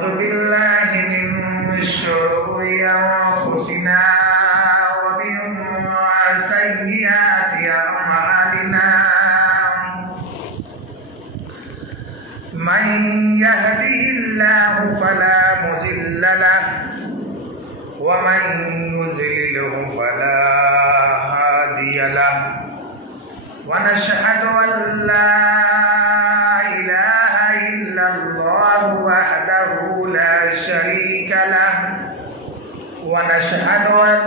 ونعوذ بالله من شرور أنفسنا ومن سيئات أعمالنا من يهده الله فلا مضل له ومن يضلله فلا هادي له ونشهد أن لا إله إلا الله وحده لا شريك له ونشهد أن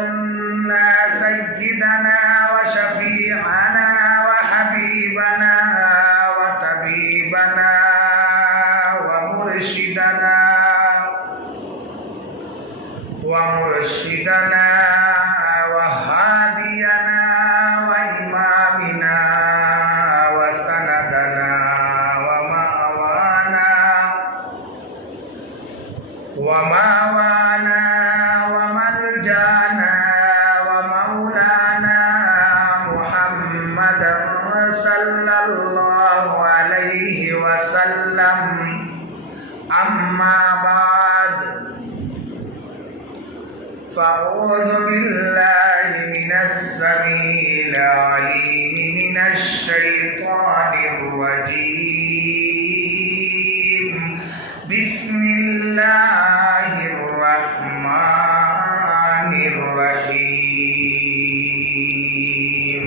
سيدنا وشفيعنا وحبيبنا وطبيبنا ومرشدنا وهادينا وإمامنا وسندنا وماوانا وملجانا ومولانا محمد صلى الله عليه وسلم أما بعد فأعوذ بالله من السميع العليم من الشيطان الرجيم بسم الله الرحمن الرحيم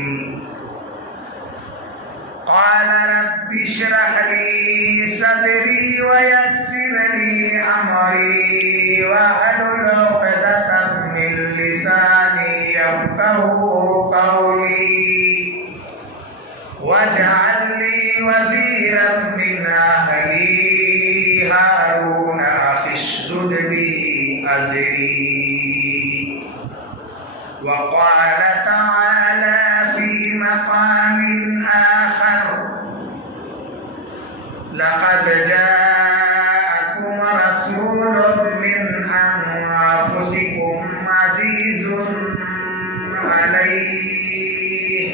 قال رب اشرح لي صدري ويسر لي أمري واحلل عقدة من لساني يفقهوا قولي واجعل لي وزيرا من أهلي هارون أخي اشدد به أزري وقال تعالى في مقام آخر لقد جاءكم رسول من أنفسكم عزيز عليه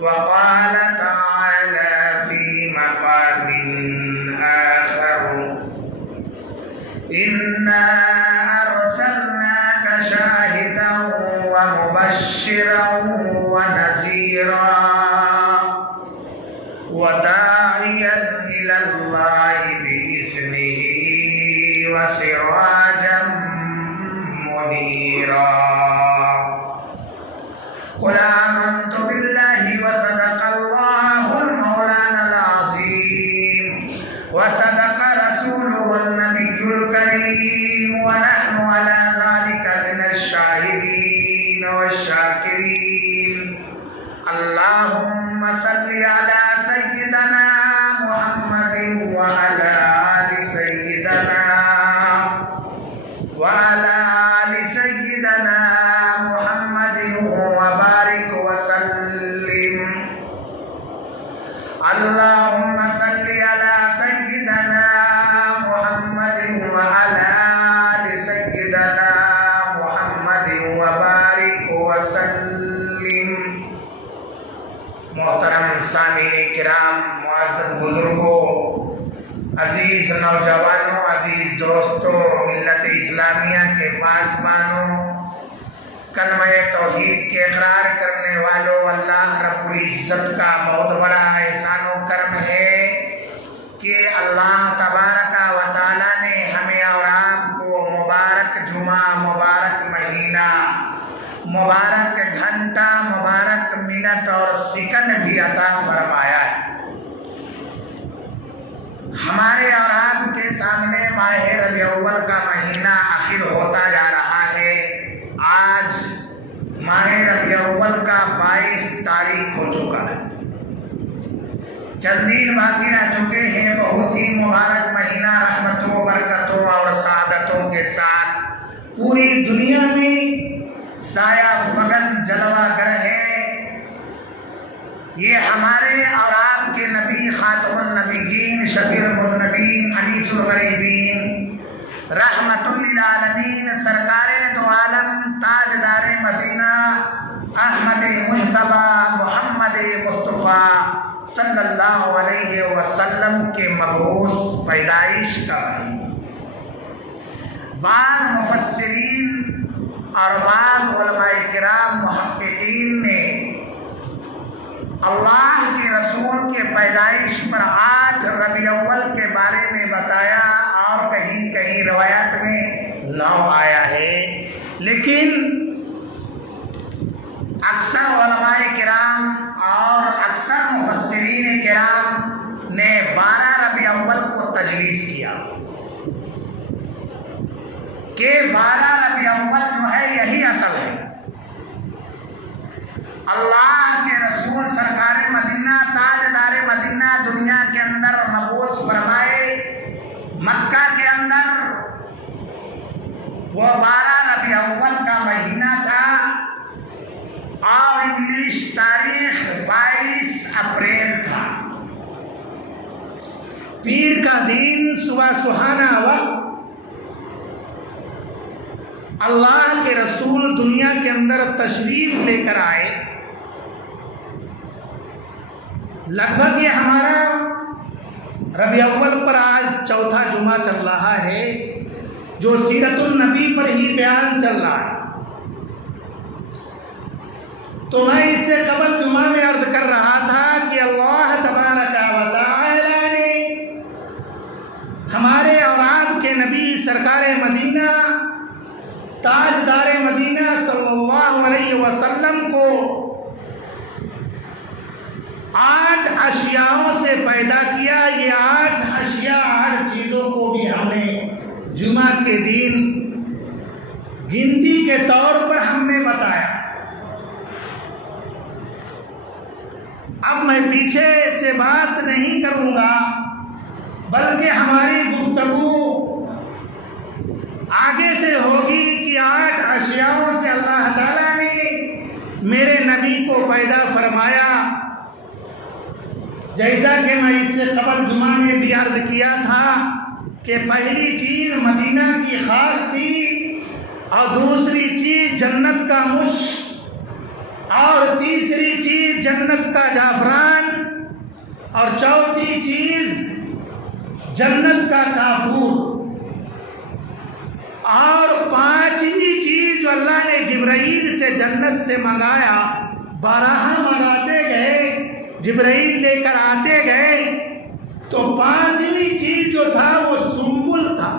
وقال تعالى في مقام آخر إنا أرسلناك شاهدا ومبشرا ونذيرا وداعيا إلى الله بإذنه وسراجا منيرا قل آمنت بالله وصدق الله المولانا العظيم وصدق رسوله النبي الكريم ونحن على ذلك من الشاهدين والشاكرين اللهم صل على سيدنا محمد وعلى آل سيدنا محمد وبارك وسلم اللهم صل على سيدنا محمد وعلى آل سيدنا محمد وبارك وسلم محترم سامعین کرام، معزز بزرگوں، عزیز نوجوانوں، عزیز دوستوں، ملت اسلامیہ کے پاسبانوں، کلمہ توحید کے اقرار کرنے والوں، اللہ رب العزت کا بہت بڑا احسان و کرم ہے کہ اللہ تبارک و تعالی نے ہمیں اور آپ کو مبارک جمعہ، مبارک مہینہ، مبارک گھنٹہ، مبارک منٹ اور سیکنڈ بھی عطا فرمایا ہے۔ ہمارے اور آپ کے سامنے ماہ ربیع الاول کا مہینہ آخر ہوتا جا رہا ہے۔ آج ماہ ربیع الاول کا 22 تاریخ ہو چکا ہے، چند دن باقی رہ چکے ہیں۔ بہت ہی مبارک مہینہ رحمتوں، برکتوں اور سعادتوں کے ساتھ پوری دنیا میں سایہ فگن جلوہ گر ہے۔ یہ ہمارے اور آپ کے نبی خاتم النبیین، شفیع المذنبین، انیس الغریبین، رحمت للعالمین، سرکار دو عالم، تاجدار مدینہ، احمد مجتبی محمد مصطفیٰ صلی اللہ علیہ وسلم کے مبعوث پیدائش کا وحی۔ بعض مفسرین اور بعض علماء کرام محققین نے اللہ کے رسول کے پیدائش پر 8 ربیع الاول کے بارے میں بتایا، اور کہیں کہیں روایت میں 9 آیا ہے، لیکن اکثر علماء کرام اور اکثر مفسرین کرام نے 12 ربیع الاول کو تجویز کیا کہ 12 ربیع الاول جو ہے یہی اصل ہے۔ اللہ کے رسول سرکار مدینہ تاجدار مدینہ دنیا کے اندر مبعوث فرمائے، مکہ کے اندر وہ 12 ربیع الاول کا مہینہ تھا، اور انگلش تاریخ 22 اپریل تھا۔ پیر کا دن صبح سہانا وقت اللہ کے رسول دنیا کے اندر تشریف لے کر آئے۔ لگ بھگ یہ ہمارا ربیع الاول پر آج 4تھا جمعہ چل رہا ہے، جو سیرت النبی پر ہی بیان چل رہا ہے۔ تو میں اس سے قبل جمعہ میں عرض کر رہا تھا کہ اللہ تبارک و تعالی نے ہمارے اور آپ کے نبی سرکار مدینہ تاجدار مدینہ صلی اللہ علیہ وسلم کو 8 اشیاءوں سے پیدا کیا۔ یہ 8 اشیاء، 8 چیزوں کو بھی ہم نے جمعہ کے دن گنتی کے طور پر ہم نے بتایا۔ اب میں پیچھے سے بات نہیں کروں گا، بلکہ ہماری گفتگو آگے سے ہوگی کہ 8 اشیاءوں سے اللہ تعالیٰ نے میرے نبی کو پیدا فرمایا۔ جیسا کہ میں اس سے قبل جمعہ میں بھی عرض کیا تھا کہ پہلی چیز مدینہ کی خاک تھی، اور دوسری چیز جنت کا مشک، اور تیسری چیز جنت کا زعفران، اور چوتھی چیز جنت کا کافور، اور 5ویں چیز جو اللہ نے جبرائیل سے جنت سے منگایا، 12 منگاتے گئے، جبرائیل لے کر آتے گئے، تو 5ویں چیز جو تھا وہ سنبل تھا۔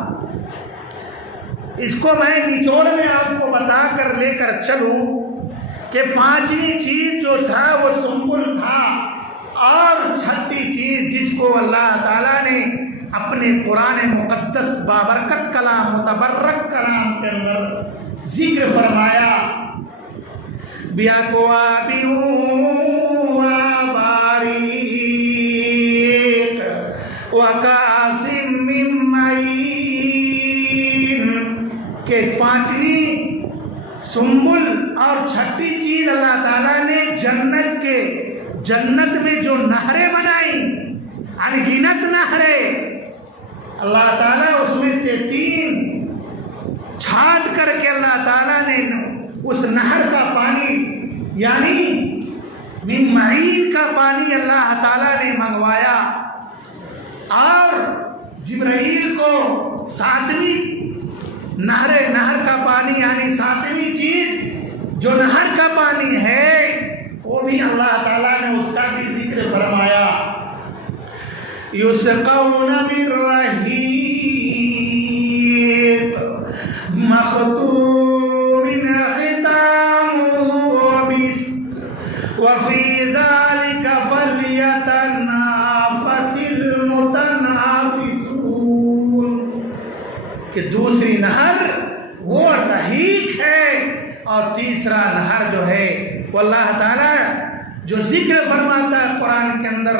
اس کو میں نچوڑ میں آپ کو بتا کر لے کر چلوں کہ 5ویں چیز جو تھا وہ سنبل تھا، اور 6ٹھی چیز جس کو اللہ تعالیٰ نے اپنے قرآن مقدس بابرکت کلام متبرک کلام کے اندر ذکر فرمایا، کہ 5ویں سنبل اور 6ٹھی چیز اللہ تعالیٰ نے جنت میں جو نہریں بنائی، انگنت نہریں، اللہ تعالیٰ اس میں سے 3 چھانٹ کر کے اللہ تعالیٰ نے اس نہر کا پانی، یعنی من معین کا پانی اللہ تعالیٰ نے منگوایا، اور جبرائیل کو 7ویں نہر کا پانی، یعنی 7ویں چیز جو نہر کا پانی ہے وہ بھی اللہ تعالیٰ نے اس کا بھی ذکر فرمایا، یسقون من رحیق مختوم ختامہ مسک وفی ذلک فلیتنافس المتنافسون، کہ دوسری نہر وہ رحیق ہے، اور تیسرا نہر جو ہے وہ اللہ تعالیٰ جو ذکر فرماتا ہے قرآن کے اندر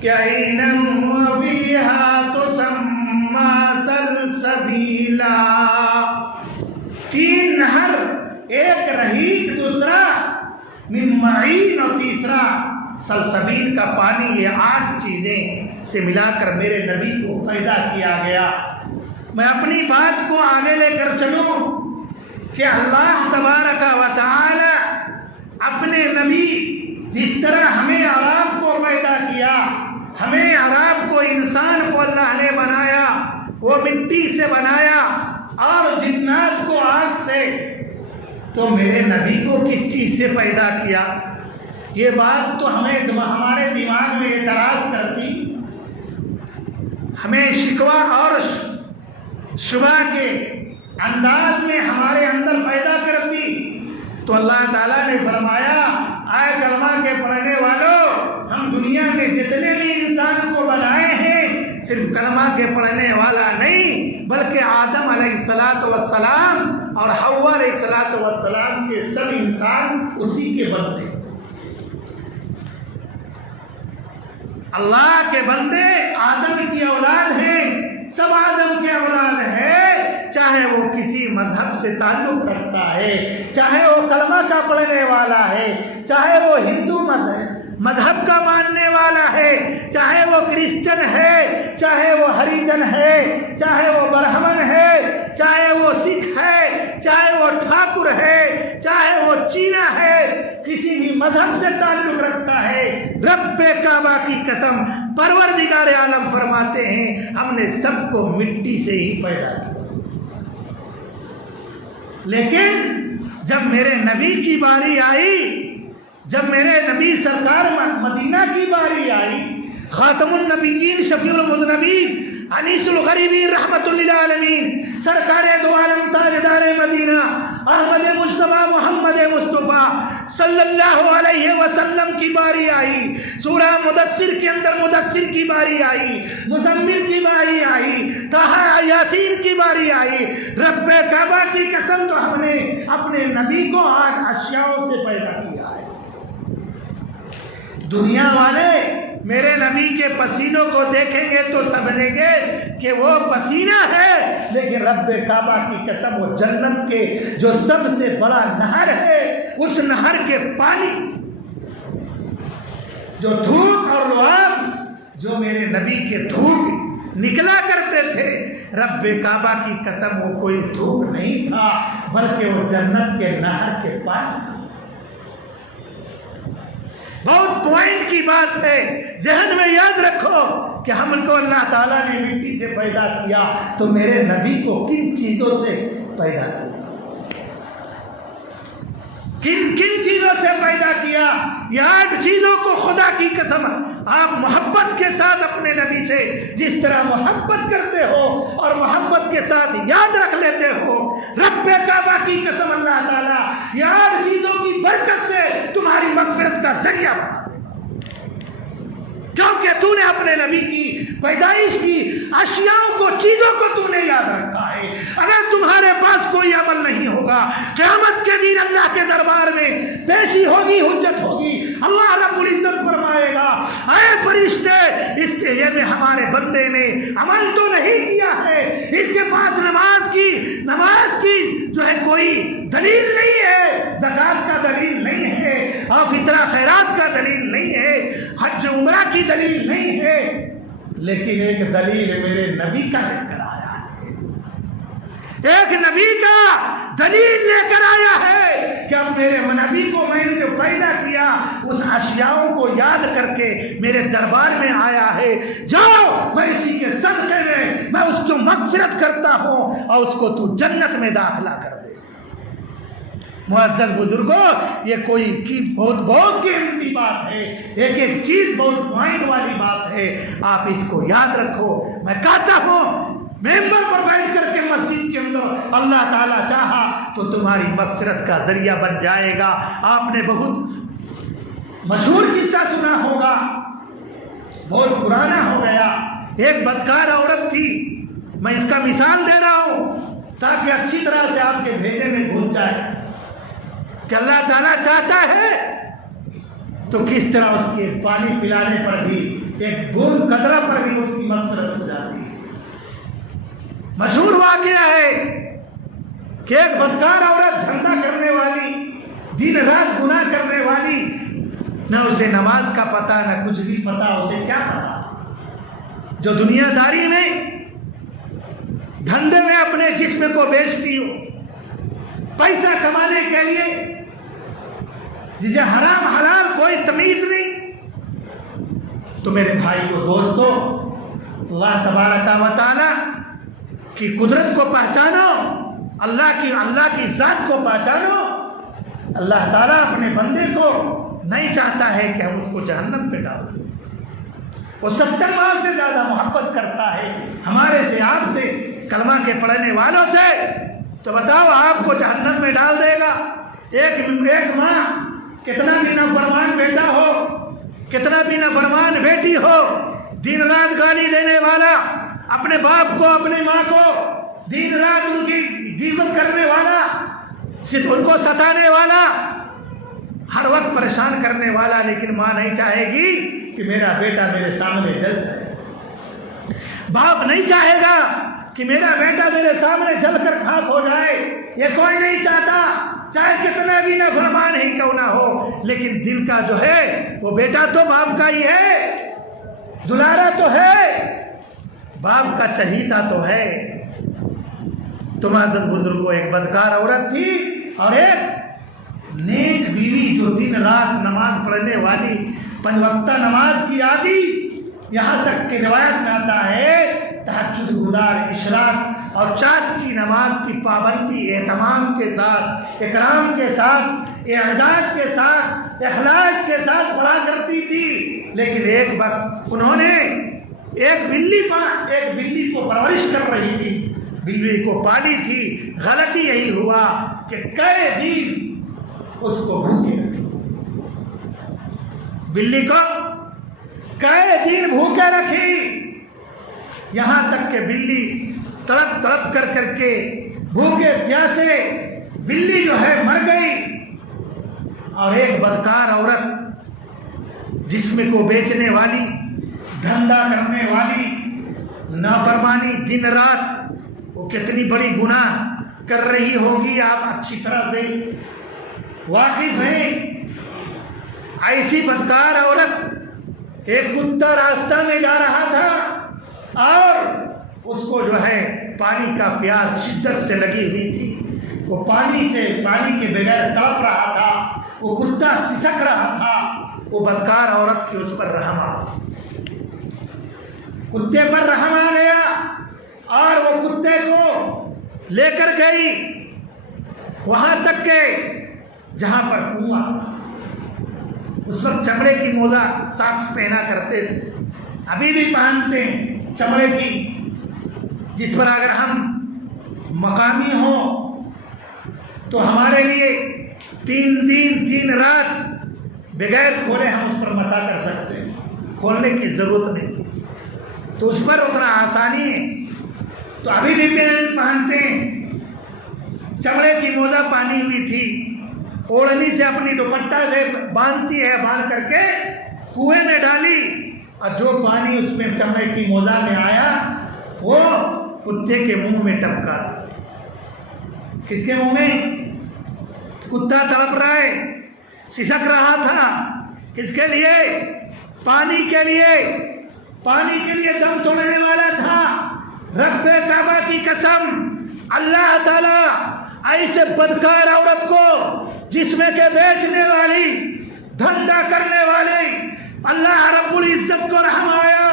کہ عَيْنًا وَفِيهَا تُسَمَّى سَلْسَبِيلًا، 3 نہر، ایک رحیق، دوسرا من معین، اور تیسرا سلسبیل کا پانی۔ یہ 8 چیزیں سے ملا کر میرے نبی کو پیدا کیا گیا۔ میں اپنی بات کو آگے لے کر چلوں کہ اللہ تبارک و تعالی اپنے نبی جس طرح ہمیں اور آپ کو پیدا کیا، ہمیں عرب کو، انسان کو اللہ نے بنایا، وہ مٹی سے بنایا، اور جنات کو آگ سے، تو میرے نبی کو کس چیز سے پیدا کیا؟ یہ بات تو ہمارے دماغ میں اعتراض کرتی، ہمیں شکوہ اور شبہ کے انداز میں ہمارے اندر پیدا کرتی، تو اللہ تعالیٰ نے فرمایا اے کلمہ کے پڑھنے والوں، ہم دنیا میں جتنے بھی انسان کو بنائے ہیں صرف کلمہ کے پڑھنے والا نہیں، بلکہ آدم علیہ السلام اور حوا علیہ السلام کے سب انسان اسی کے بندے، اللہ کے بندے آدم کی اولاد ہیں، سب آدم کے اولاد ہے، چاہے وہ کسی مذہب سے تعلق رکھتا ہے، چاہے وہ کلمہ کا پڑھنے والا ہے، چاہے وہ ہندو مذہب کا ماننے والا ہے، چاہے وہ کرسچن ہے، چاہے وہ ہریجن ہے، چاہے وہ برہمن ہے، چاہے وہ سکھ ہے، چاہے وہ ٹھاکر ہے، چاہے وہ چینا ہے، کسی بھی مذہب سے تعلق رکھتا ہے، رب کعبہ کی قسم پروردگار عالم فرماتے ہیں ہم نے سب کو مٹی سے ہی پیدا کیا، لیکن جب میرے نبی کی باری آئی، جب میرے نبی سرکار مدینہ کی باری آئی، خاتم النبیین شفیع المذنبین انیس الغریبین رحمت للعالمین، سرکار دو عالم تاجدار مدینہ احمد مصطفیٰ محمد مصطفیٰ صلی اللہ علیہ وسلم کی باری آئی، سورہ مدثر کے اندر مدثر کی باری آئی، مزمل کی باری آئی، طٰہٰ یاسین کی باری آئی، رب کعبہ کی قسم تو ہم نے اپنے نبی کو 8 اشیاء سے پیدا کیا ہے۔ دنیا والے میرے نبی کے پسینوں کو دیکھیں گے تو سمجھیں گے کہ وہ پسینہ ہے، لیکن رب کعبہ کی قسم وہ جنت کے جو سب سے بڑا نہر ہے، اس نہر کے پانی جو تھوک اور لعاب جو میرے نبی کے تھوک نکلا کرتے تھے، رب کعبہ کی قسم وہ کوئی تھوک نہیں تھا بلکہ وہ جنت کے نہر کے پانی تھا۔ بہت پوائنٹ کی بات ہے، ذہن میں یاد رکھو کہ ہم کو اللہ تعالیٰ نے مٹی سے پیدا کیا، تو میرے نبی کو کن چیزوں سے پیدا کیا، کن چیزوں سے پیدا کیا؟ یہ 8 چیزوں کو خدا کی قسم آپ محبت کے ساتھ اپنے نبی سے جس طرح محبت کرتے ہو اور محبت کے ساتھ یاد رکھ لیتے ہو، رب کعبہ کی قسم اللہ تعالیٰ یہ 8 چیزوں کی برکت سے تمہاری مغفرت کا ذریعہ بنا دے گا، کیونکہ تو نے اپنے نبی کی پیدائش کی اشیاء کو، چیزوں کو تو نے یاد رکھا ہے۔ اگر تمہارے پاس کوئی عمل نہیں ہوگا، قیامت کے دن اللہ کے دربار میں پیشی ہوگی، حجت ہوگی، اللہ رب العزت فرمائے گا اے فرشتے، اس کے یہ میں ہمارے بندے نے عمل تو نہیں کیا ہے، اس کے پاس نماز کی جو ہے کوئی دلیل نہیں ہے، زکوٰۃ کا دلیل نہیں ہے، اور فطرہ خیرات کا دلیل نہیں ہے، حج عمرہ کی دلیل نہیں ہے، لیکن ایک دلیل میرے نبی کا لے کر آیا ہے، ایک نبی کا دلیل لے کر آیا ہے کہ اب میرے نبی کو میں نے جو پیدا کیا اس اشیاء کو یاد کر کے میرے دربار میں آیا ہے، جاؤ میں اسی کے صدقے میں اس کو مغفرت کرتا ہوں اور اس کو تو جنت میں داخلہ کر دے۔ معزز بزرگوں، یہ کوئی بہت قیمتی بات ہے، ایک چیز بہت پوائنٹ والی بات ہے، آپ اس کو یاد رکھو۔ میں کہتا ہوں ممبر پر بیٹھ کر کے مسجد کے اندر اللہ تعالیٰ چاہا تو تمہاری مغفرت کا ذریعہ بن جائے گا۔ آپ نے بہت مشہور قصہ سنا ہوگا، بہت پرانا ہو گیا، ایک بدکار عورت تھی، میں اس کا مثال دے رہا ہوں تاکہ اچھی طرح سے آپ کے بھیجے میں گھل جائے کہ اللہ تعالیٰ چاہتا ہے تو کس طرح اس کے پانی پلانے پر بھی، ایک بوند قطرہ پر بھی اس کی مغفرت ہو جاتی ہے۔ مشہور واقعہ ہے کہ ایک بدکار عورت دھندا کرنے والی، دن رات گناہ کرنے والی، نہ اسے نماز کا پتہ نہ کچھ بھی پتہ، اسے کیا پتہ، جو دنیا داری میں دھندے میں اپنے جسم کو بیچتی ہو پیسہ کمانے کے لیے، جسے حرام حلال کوئی تمیز نہیں، تو میرے بھائیو دوستو، اللہ تبارک و تعالی کی قدرت کو پہچانو، اللہ کی ذات کو پہچانو۔ اللہ تعالیٰ اپنے بندے کو نہیں چاہتا ہے کہ ہم اس کو جہنم پہ ڈال دیں۔ وہ 70 ماہ سے زیادہ محبت کرتا ہے ہمارے سے، آپ سے، کلمہ کے پڑھنے والوں سے۔ تو بتاؤ آپ کو جہنم میں ڈال دے گا؟ ایک ماں کتنا بھی نافرمان بیٹا ہو، کتنا بھی نافرمان بیٹی ہو، دن رات گالی دینے والا، اپنے باپ کو اپنی ماں کو دن رات ان کی غیبت کرنے والا، صرف ان کو ستانے والا، ہر وقت پریشان کرنے والا، لیکن ماں نہیں چاہے گی کہ میرا بیٹا میرے سامنے جل جائے۔ باپ نہیں چاہے گا کہ میرا بیٹا میرے سامنے جل کر خاک ہو جائے۔ یہ کوئی نہیں چاہتا، چاہے کتنا بھی نافرمان ہی کیوں نہ ہو، لیکن دل کا جو ہے وہ بیٹا تو باپ کا ہی ہے، دلارا تو ہے، باپ کا چہیتا تو ہے۔ تو معزز بزرگوں، ایک بدکار عورت تھی اور ایک نیک بیوی جو دن رات نماز پڑھنے والی، 5 وقتہ نماز کی عادی، یہاں تک کہ روایت میں آتا ہے تہجد گزار، اشراق اور چاش کی نماز کی پابندی اہتمام کے ساتھ، اکرام کے ساتھ، اعزاز کے ساتھ، اخلاص کے ساتھ پڑھا کرتی تھی۔ لیکن ایک وقت انہوں نے ایک بلی کو پرورش کر رہی تھی، بلی کو پالی تھی، غلطی یہی ہوا کہ کئی دن اس کو بھوکے رکھی، بلی کو کئی دن بھوکے رکھی، یہاں تک کہ بلی تڑپ تڑپ کر کے بھوکے پیاسے بلی جو ہے مر گئی۔ اور ایک بدکار عورت، جسم کو بیچنے والی، دھندا کرنے والی، نافرمانی دن رات، وہ کتنی بڑی گناہ کر رہی ہوگی آپ اچھی طرح سے واقف ہیں۔ ایسی بدکار عورت، ایک کتا راستہ میں جا رہا تھا اور اس کو جو ہے پانی کا پیاس شدت سے لگی ہوئی تھی، وہ پانی کے بغیر تڑپ رہا تھا، وہ کتا سسک رہا تھا۔ وہ بدکار عورت کی اس پر رحم آ گیا، کتے پر رحم آ گیا اور وہ کتے کو لے کر گئی وہاں تک کہ جہاں پر کنواں تھا۔ اس وقت چمڑے کی موزہ ساکس پہنا کرتے تھے، ابھی بھی پہنتے ہیں چمڑے کی، جس پر اگر ہم مقامی ہوں تو ہمارے لیے 3 دن 3 رات بغیر کھولے ہم اس پر مسا کر سکتے ہیں، کھولنے کی ضرورت نہیں، تو اس پر اتنا آسانی ہے۔ تو ابھی بھی پہنتے ہیں، چمڑے کی موزہ پہنی ہوئی تھی، اوڑھنی سے اپنی دوپٹہ سے باندھتی ہے، باندھ کر کے کنویں میں ڈالی، اور جو پانی اس میں چمڑے کی موزہ میں آیا وہ کتے کے منہ میں ٹپکا۔ کس کے منہ میں؟ کتا تڑپ رہا ہے، سسک رہا تھا، کس کے لیے؟ پانی کے لیے، پانی کے لیے دم توڑنے والا تھا۔ رب کعبہ کی قسم، اللہ تعالیٰ ایسے بدکار عورت کو، جسم کے بیچنے والی، دھندا کرنے والی، اللہ رب العزت کو رحم آیا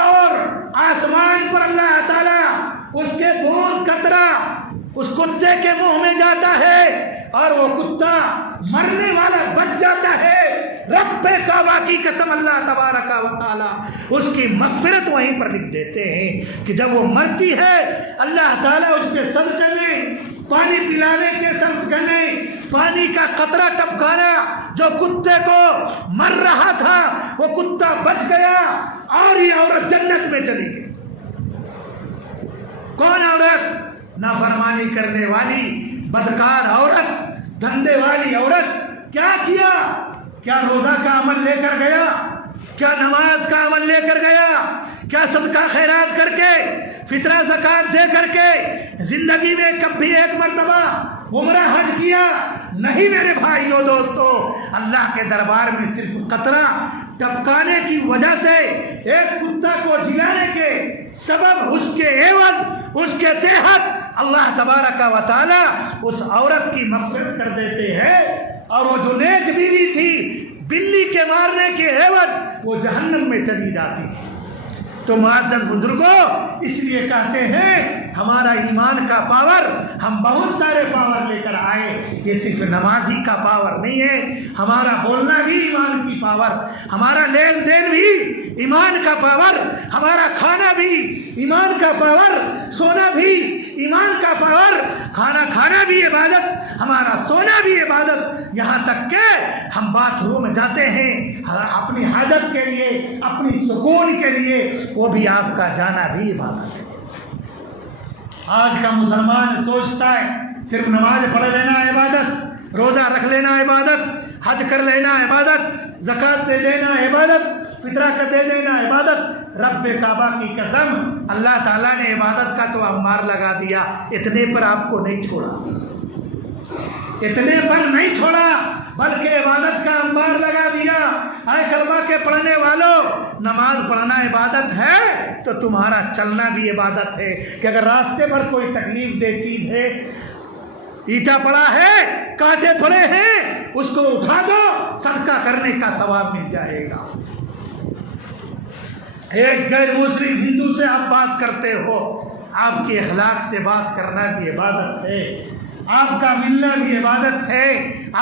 اور آسمان پر اللہ تعالیٰ اس کے بوند قطرہ اس کتے کے منہ میں جاتا ہے اور وہ کتا مرنے والا بچ جاتا ہے۔ رب کعبہ کی قسم، اللہ تبارک و تعالی اس کی مغفرت وہیں پر لکھ دیتے ہیں کہ جب وہ مرتی ہے اللہ تعالیٰ اس کے صدقے میں پانی پلانے کے صدقے میں پانی کا قطرہ ٹپکانا، جو کتے کو مر رہا تھا وہ کتا بچ گیا اور یہ عورت جنت میں چلی گئی۔ کون عورت؟ نافرمانی کرنے والی بدکار عورت، دھندے والی عورت۔ کیا کیا؟ کیا روزہ کا عمل لے کر گیا؟ کیا نماز کا عمل لے کر گیا؟ کیا صدقہ خیرات کر کے، فطرہ زکوٰۃ دے کر کے زندگی میں کبھی ایک مرتبہ عمرہ حج کیا؟ نہیں میرے بھائیو دوستو، اللہ کے دربار میں صرف قطرہ ٹپکانے کی وجہ سے، ایک کتا کو جلانے کے سبب، اس کے عوض، اس کے تحت اللہ تبارک و تعالی اس عورت کی مغفرت کر دیتے ہیں۔ اور وہ جو نیک بیوی تھی، بلی کے مارنے کے عوض وہ جہنم میں چلی جاتی ہے۔ تو معزز بزرگوں، اس لیے کہتے ہیں ہمارا ایمان کا پاور، ہم بہت سارے پاور لے کر آئے، یہ صرف نمازی کا پاور نہیں ہے، ہمارا بولنا بھی ایمان کی پاور، ہمارا لین دین بھی ایمان کا پاور، ہمارا کھانا بھی ایمان کا پاور، سونا بھی ایمان کا پاور، کھانا کھانا بھی عبادت، ہمارا سونا بھی عبادت، یہاں تک کہ ہم باتھ روم جاتے ہیں اپنی حاجت کے لیے، اپنی سکون کے لیے، وہ بھی آپ کا جانا بھی عبادت ہے۔ آج کا مسلمان سوچتا ہے صرف نماز پڑھ لینا عبادت، روزہ رکھ لینا عبادت، حج کر لینا عبادت، زکوٰۃ دے دینا عبادت، فطرہ کا دے دینا عبادت۔ رب کعبہ کی قسم، اللہ تعالیٰ نے عبادت کا تو انبار لگا دیا، اتنے پر آپ کو نہیں چھوڑا، اتنے پر نہیں چھوڑا، بلکہ عبادت کا انبار لگا دیا۔ اے کلمہ کے پڑھنے والوں، نماز پڑھنا عبادت ہے تو تمہارا چلنا بھی عبادت ہے، کہ اگر راستے پر کوئی تکلیف دہ چیز ہے، اینٹا پڑا ہے، کانٹے پڑے ہیں، اس کو اٹھا دو، صدقہ کرنے کا ثواب مل جائے گا۔ ایک غیر مسلم ہندو سے آپ بات کرتے ہو، آپ کے اخلاق سے بات کرنا بھی عبادت ہے، آپ کا ملنا بھی عبادت ہے،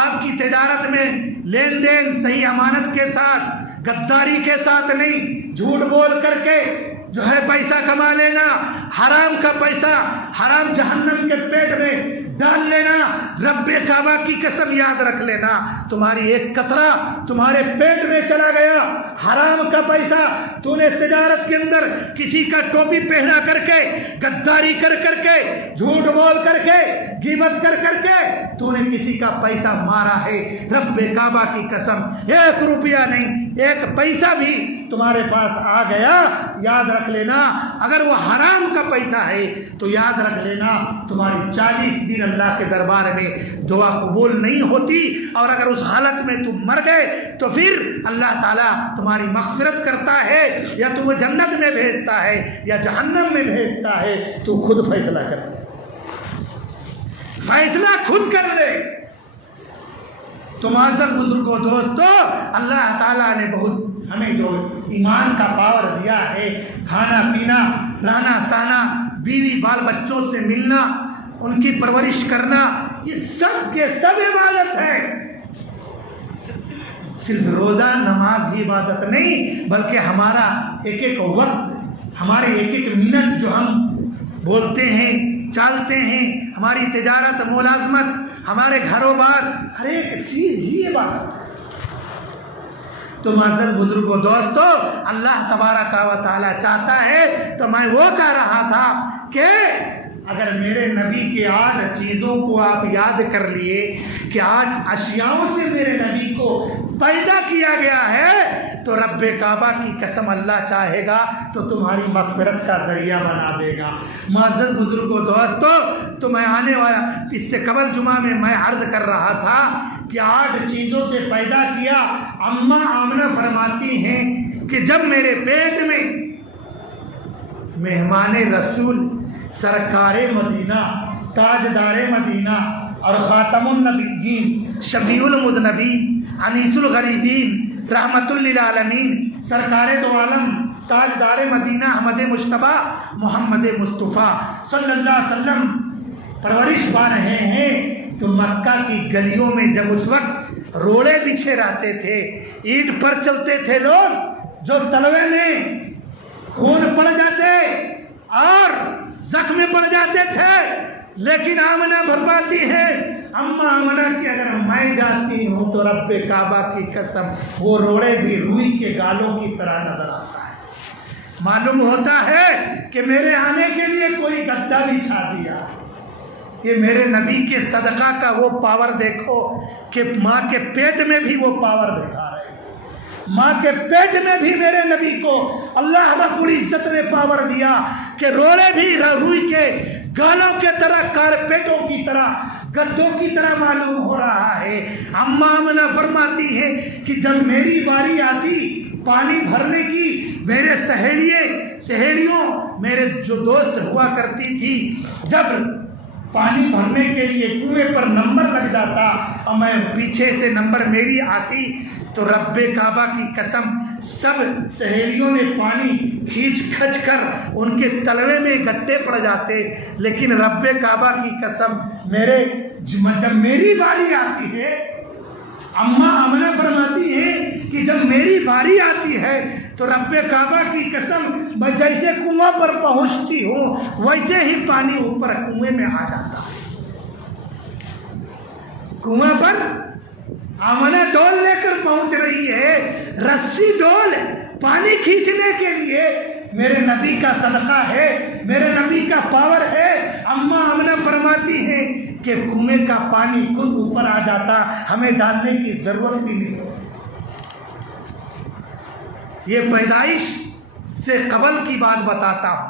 آپ کی تجارت میں لین دین صحیح امانت کے ساتھ، غداری کے ساتھ نہیں، جھوٹ بول کر کے جو ہے پیسہ کما لینا، حرام کا پیسہ حرام جہنم کے پیٹ میں ڈال لینا۔ رب کعبہ کی قسم یاد رکھ لینا، تمہاری ایک قطرہ تمہارے پیٹ میں چلا گیا، حرام کا پیسہ تو نے تجارت کے اندر کسی کا ٹوپی پہنا کر کے، غداری کر کر کے، جھوٹ بول کر کے، غیبت کر کر کے تو نے کسی کا پیسہ مارا ہے۔ رب کعبہ کی قسم، 1 روپیہ نہیں، 1 پیسہ بھی تمہارے پاس آ گیا، یاد رکھ لینا، اگر وہ حرام کا پیسہ ہے تو یاد رکھ لینا تمہاری 40 دن اللہ کے دربار میں دعا قبول نہیں ہوتی، اور اگر اس حالت میں تم مر گئے تو پھر اللہ تعالیٰ تمہاری مغفرت کرتا ہے، یا تمہیں جنت میں بھیجتا ہے یا جہنم میں بھیجتا ہے، تو خود فیصلہ کر لے، فیصلہ خود کر لے۔ تو معزز بزرگوں دوستو، اللہ تعالیٰ نے بہت ہمیں جو ایمان کا پاور دیا ہے، کھانا پینا، رہنا سہنا، بیوی بال بچوں سے ملنا، ان کی پرورش کرنا، یہ سب کے سب عبادت ہے۔ صرف روزہ نماز ہی عبادت نہیں، بلکہ ہمارا ایک ایک وقت، ہمارے ایک ایک منٹ جو ہم بولتے ہیں، چالتے ہیں، ہماری تجارت، ملازمت، ہمارے گھروں بار، ہر ایک چیز ہی عبادت ہے۔ تو معزز بزرگوں دوستو، اللہ تبارک و تعالیٰ چاہتا ہے، تو میں وہ کہہ رہا تھا کہ اگر میرے نبی کے 8 چیزوں کو آپ یاد کر لیے کہ 8 اشیاؤں سے میرے نبی کو پیدا کیا گیا ہے، تو رب کعبہ کی قسم اللہ چاہے گا تو تمہاری مغفرت کا ذریعہ بنا دے گا۔ معزز بزرگوں دوستو، تو میں آنے والا اس سے قبل جمعہ میں میں عرض کر رہا تھا کہ 8 چیزوں سے پیدا کیا۔ اماں آمنہ فرماتی ہیں کہ جب میرے پیٹ میں مہمان رسول، سرکار مدینہ، تاجدار مدینہ اور خاتم النبیین، شفیع المذنبین، انیس الغریبین، رحمت للعالمین، سرکار دو عالم، تاجدار مدینہ احمد مجتبیٰ محمد مصطفیٰ صلی اللہ علیہ وسلم پرورش پا رہے ہیں، تو مکہ کی گلیوں میں جب اس وقت روڑے بچھے رہتے تھے، اینٹ پر چلتے تھے لوگ، جو تلوے میں خون پڑ جاتے اور زخم پڑ جاتے تھے، لیکن آمنہ فرماتی ہے، اماں آمنہ کی اگر میں جاتی ہوں تو رب کعبہ کی قسم وہ روڑے بھی روئی کے گالوں کی طرح نظر آتا ہے۔ معلوم ہوتا ہے کہ میرے آنے کے لیے کوئی گدا بچھا دیا۔ یہ میرے نبی کے صدقہ کا وہ پاور دیکھو کہ ماں کے پیٹ میں بھی وہ پاور دکھا رہے ہیں۔ ماں کے پیٹ میں بھی میرے نبی کو اللہ رب العزت نے پاور دیا کہ روڑے بھی روئی کے گالوں کے طرح، کارپیٹوں کی طرح، گدوں کی طرح معلوم ہو رہا ہے۔ اماں آمنہ فرماتی ہے کہ جب میری باری آتی پانی بھرنے کی، میرے سہیلیوں، میرے جو دوست ہوا کرتی تھی، جب پانی بھرنے کے لیے کنویں پر نمبر لگ جاتا اور میں پیچھے سے نمبر میری آتی تو رب کعبہ کی قسم سب سہیلیوں نے پانی کھینچ کھچ کر ان کے تلوے میں گٹے پڑ جاتے، لیکن رب کعبہ کی قسم جب میری باری آتی ہے، اماں آمنہ فرماتی ہیں کہ جب میری باری آتی ہے تو رب کعبہ کی قسم میں جیسے کنواں پر پہنچتی ہوں ویسے ہی پانی اوپر کنویں میں آ جاتا ہے۔ کنواں پر آمنہ ڈول لے کر پہنچ رہی ہے، رسی ڈول پانی کھینچنے کے لیے، میرے نبی کا صدقہ ہے، میرے نبی کا پاور ہے۔ اماں آمنہ فرماتی ہیں کہ کنویں کا پانی خود اوپر آ جاتا، ہمیں ڈالنے کی ضرورت بھی نہیں۔ یہ پیدائش سے قبل کی بات بتاتا ہوں۔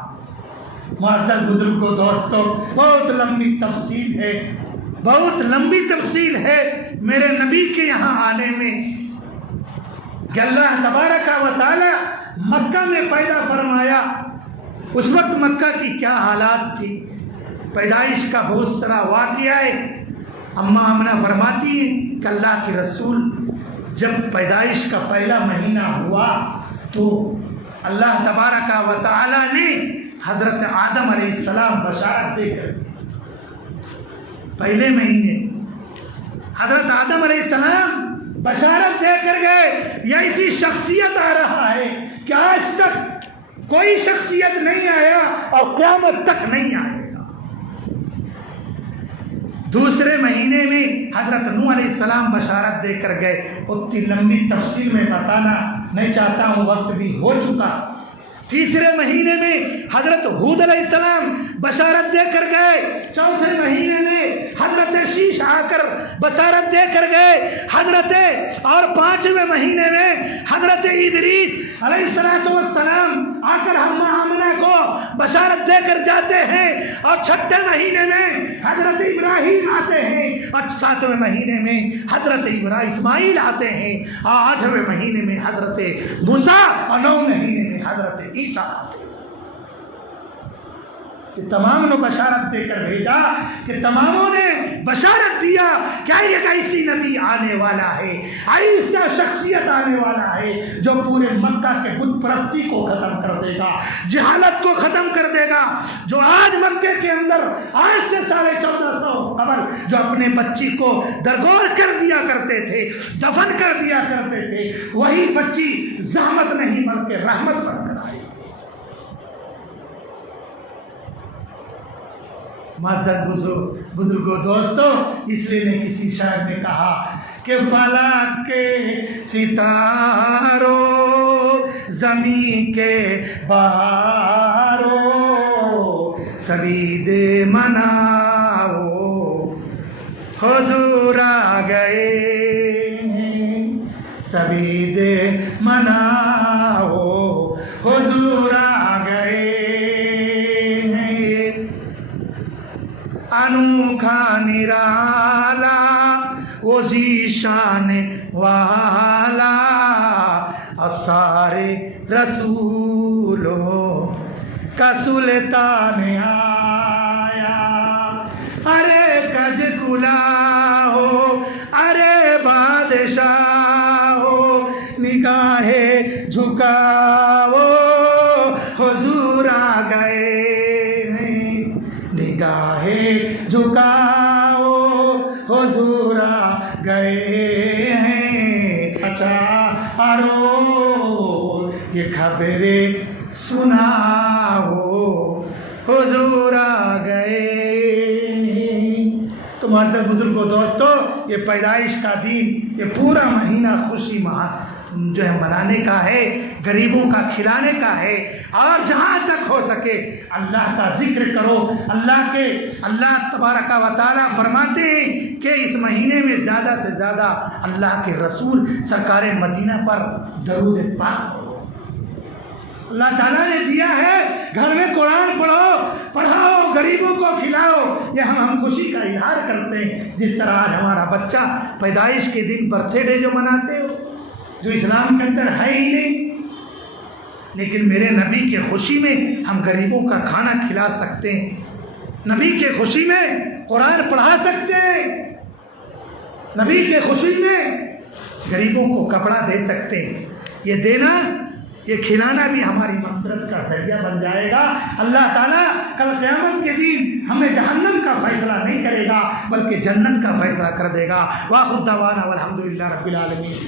معزز بزرگوں، دوستوں، بہت لمبی تفصیل ہے، بہت لمبی تفصیل ہے میرے نبی کے یہاں آنے میں کہ اللہ تبارک و تعالی مکہ میں پیدا فرمایا۔ اس وقت مکہ کی کیا حالات تھی، پیدائش کا بہت سارا واقعہ ہے۔ اماں آمنہ فرماتی ہیں کہ اللہ کے رسول جب پیدائش کا پہلا مہینہ ہوا تو اللہ تبارک و تعالی نے حضرت آدم علیہ السلام بشارت دے کر پہلے مہینے حضرت آدم علیہ السلام بشارت دے کر گئے، یہ ایسی شخصیت آ رہا ہے کہ آج تک کوئی شخصیت نہیں آیا اور قیامت تک نہیں آئے گا۔ دوسرے مہینے میں حضرت نوح علیہ السلام بشارت دے کر گئے، اتنی لمبی تفصیل میں بتانا نہیں چاہتا ہوں، وقت بھی ہو چکا۔ تیسرے مہینے میں حضرت ہود علیہ السلام بشارت دے کر گئے، چوتھے مہینے میں حضرت شیش آ کر بشارت دے کر گئے، اور پانچویں مہینے میں حضرت ادریس علیہ السلام آ کر ہم آمنہ کو بشارت دے کر جاتے ہیں، اور چھٹے مہینے میں حضرت ابراہیم آتے ہیں، اور ساتویں مہینے میں حضرت اسماعیل آتے ہیں، اور آٹھویں مہینے میں حضرت موسیٰ، اور نویں مہینے میں حضرت عیسیٰ آتے ہیں۔ کہ تمام نے بشارت دے کر بھیجا، کہ تماموں نے بشارت دیا کہ ایک ایسی نبی آنے والا ہے، ایسا شخصیت آنے والا ہے جو پورے مکہ کے بت پرستی کو ختم کر دے گا، جہالت کو ختم کر دے گا۔ جو آج مکے کے اندر آج سے 1450 قبل جو اپنے بچی کو درگور کر دیا کرتے تھے، دفن کر دیا کرتے تھے، وہی بچی زحمت نہیں بلکہ رحمت بن کر آئی۔ معزز بزرگوں، دوستوں، اس لیے کسی شاعر نے کہا کہ فلک کے ستاروں، زمین کے بہاروں، سبھی دے مناؤ، حضور آ گئے، سبھی دے مناؤ، حضور آ گئے، انوکھا نرالا وہ ذیشان والا، سارے رسولوں کا سلطان آیا، ارے کج کلا ہو، ارے بادشاہ ہو، نگاہیں جھکاؤ، حضور آ گئے، نگاہیں جھکاؤ، حضور آ گئے ہیں، اچارو یہ خبریں سناؤ، حضور آ گئے۔ تو معزز بزرگوں، دوستوں، یہ پیدائش کا دن، یہ پورا مہینہ خوشی جو ہے منانے کا ہے، غریبوں کا کھلانے کا ہے، اور جہاں تک ہو سکے اللہ کا ذکر کرو۔ اللہ تبارک و تعالیٰ فرماتے ہیں کہ اس مہینے میں زیادہ سے زیادہ اللہ کے رسول سرکار مدینہ پر درود پاک کرو۔ اللہ تعالیٰ نے دیا ہے، گھر میں قرآن پڑھاؤ، غریبوں کو کھلاؤ، یہ ہم خوشی کا اظہار کرتے ہیں۔ جس طرح آج ہمارا بچہ پیدائش کے دن برتھڈے ڈے جو مناتے ہو، جو اسلام کے اندر ہے ہی نہیں، لیکن میرے نبی کے خوشی میں ہم غریبوں کا کھانا کھلا سکتے ہیں، نبی کے خوشی میں قرآن پڑھا سکتے ہیں، نبی کے خوشی میں غریبوں کو کپڑا دے سکتے ہیں، یہ دینا، یہ کھلانا بھی ہماری مغفرت کا ذریعہ بن جائے گا۔ اللہ تعالیٰ کل قیامت کے دن ہمیں جہنم کا فیصلہ نہیں کرے گا بلکہ جنت کا فیصلہ کر دے گا۔ وآخر دعوانا والحمدللہ رب العالمین۔